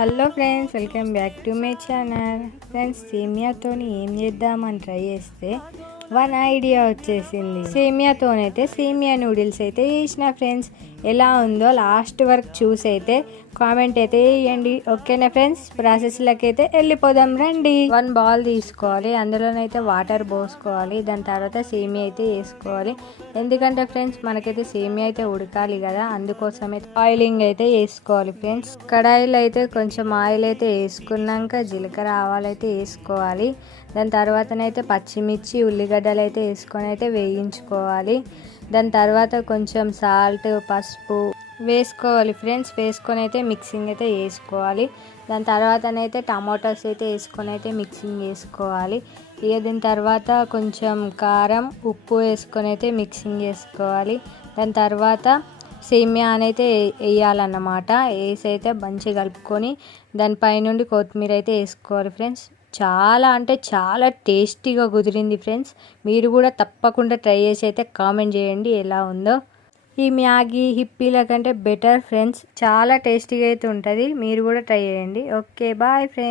Hello friends, welcome back to my channel. Friends, సేమియాతోని ఏం చేద్దామని ట్రై చేస్తే వన్ ఐడియా వచ్చేసింది. సేమియాతోనైతే సేమియా నూడిల్స్ అయితే చేసిన ఫ్రెండ్స్. ఎలా ఉందో లాస్ట్ వరకు చూసి అయితే కామెంట్ అయితే చేయండి. ఓకేనా ఫ్రెండ్స్, ప్రాసెస్లోకి అయితే వెళ్ళిపోదాం రండి. 1 బౌల్ తీసుకోవాలి, అందులోనైతే వాటర్ పోసుకోవాలి. దాని తర్వాత సేమియా అయితే వేసుకోవాలి. ఎందుకంటే ఫ్రెండ్స్, మనకైతే సేమియా అయితే ఉడకాలి కదా, అందుకోసం అయితే ఆయిలింగ్ అయితే వేసుకోవాలి ఫ్రెండ్స్. కడాయిలో అయితే కొంచెం ఆయిల్ అయితే వేసుకున్నాక జీలకర్ర ఆవాలు అయితే వేసుకోవాలి. దాని తర్వాతనైతే పచ్చిమిర్చి ఉల్లిగడ్డలు అయితే వేసుకొని అయితే వేయించుకోవాలి. దాని తర్వాత కొంచెం సాల్ట్ పసుపు వేసుకోవాలి ఫ్రెండ్స్. వేసుకొని అయితే మిక్సింగ్ అయితే వేసుకోవాలి. దాని తర్వాతనైతే టమాటోస్ అయితే వేసుకొని అయితే మిక్సింగ్ వేసుకోవాలి. దీని తర్వాత కొంచెం కారం ఉప్పు వేసుకొని అయితే మిక్సింగ్ చేసుకోవాలి. దాని తర్వాత సేమియా అయితే వేయాలన్నమాట. వేసి అయితే మంచిగా కలుపుకొని దానిపైనుండి కొత్తిమీర అయితే వేసుకోవాలి ఫ్రెండ్స్. చాలా అంటే చాలా టేస్టీగా కుదిరింది ఫ్రెండ్స్. మీరు కూడా తప్పకుండా ట్రై చేసి అయితే కామెంట్ చేయండి ఎలా ఉందో. ఈ మ్యాగీ హిప్పీల కంటే బెటర్ ఫ్రెండ్స్, చాలా టేస్టీగా అయితే ఉంటుంది. మీరు కూడా ట్రై చేయండి. Okay, bye friends.